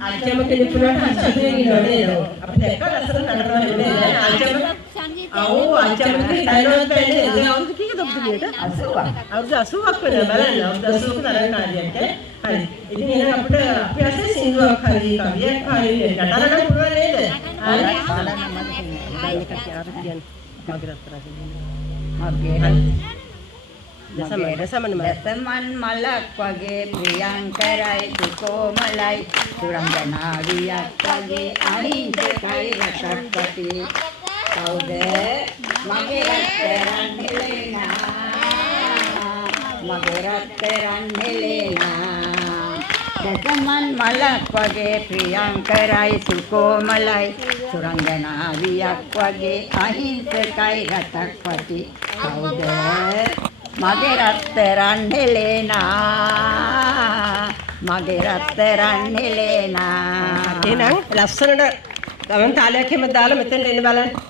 අජ්ජම කෙනෙක් වුණාට හස්තයෙන් ඉන්නව නේද? අපි දැක්ක ලස්සන නඩනවා නෙමෙයි. අජ්ජම ආවෝ අජ්ජමගේ ඩයලොග් බෑනේ. ඒ අවුරුදු කීයද ඔබතුමියට? 80ක්. අවුරුදු 80ක් වෙනවා බලන්න. අවුරුදු 80ක තරගකාරියක් ඈ. හරි. ඉතින් එහෙනම් අපිට අපි අසේ සින්දුවක් හරි කවියක් හරි නටන්න පුළුවන් නේද? හරි. බලන්න මම කියන්නේ. ඒක අර කියන්නේ. මගේ රත්තරන් මගේ දසමන් මලක් වගේ ප්‍රියංකරයි සුකෝමලයි සුරංගනාවියක් වගේ අහිංසකයි රසක්පති කවුද මගේ රත්තරන් හෙලෙනා දසමන් මලක් වගේ ප්‍රියංකරයි සුකෝමලයි සුරංගනාවියක් වගේ අහිංසකයි රසක්පති කවුද මගේ රත්තරන් හෙලෙනා එහෙනම් ලස්සනට ගමන් තාලයක් හැම දාලා මෙතෙන්ට එන්න බලන්න